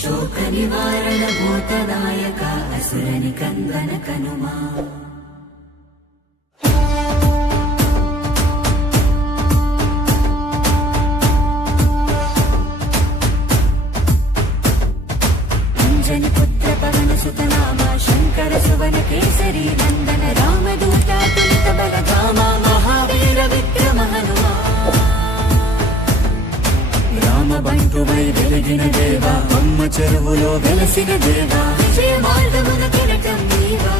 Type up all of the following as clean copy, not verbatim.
శోక నివారణ భూతనాయక అసురని కందన కనుమా. అంజని పుత్ర పవన సుతనామ శంకర సువన కేసరి నందన రామదూత తులిత బలధామ మహావీర విక్రమ హనుమా. రామబంటువై వెలిగిన దేవా అమ్మ చెరువులో వెలసిన దేవా విజయ మార్గమున కిరటం నీవా.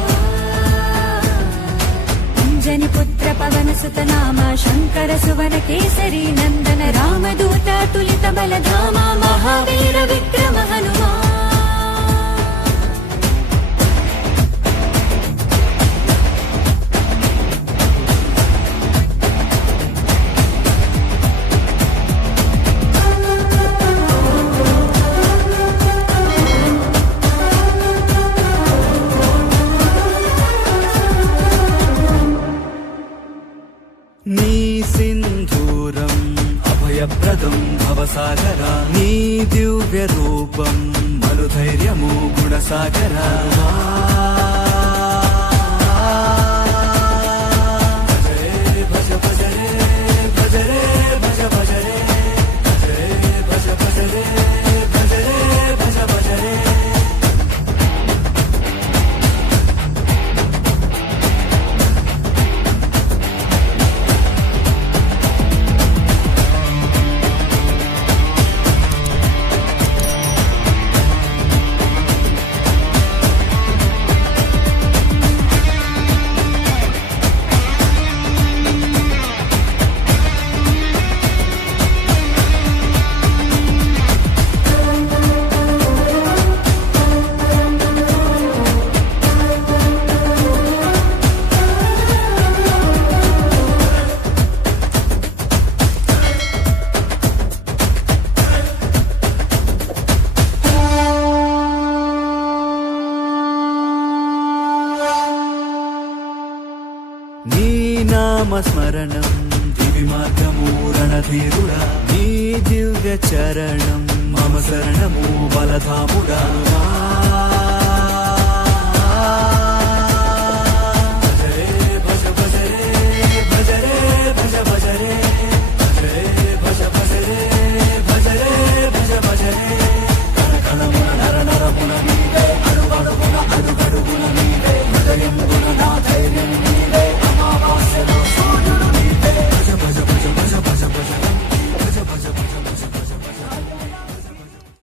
అంజని పుత్ర పవన సుతనామ శంకర సువన కేసరి నందన రామదూత తులిత బలధామ మహావీర విక్రమ హనుమా. నీ సింధూరం అభయప్రదం భవసాగరా, నీ దివ్య రూపం మనుధైర్యము గుణసాగరా. భజ భజరే భజరే భజ భజరే భజ భజరే భజరే భజ భజరే. నీ నామస్మరణం దివి మార్గము రణధీరుడా, నీ దివ్య చరణం మమ శరణము బలధాముడా.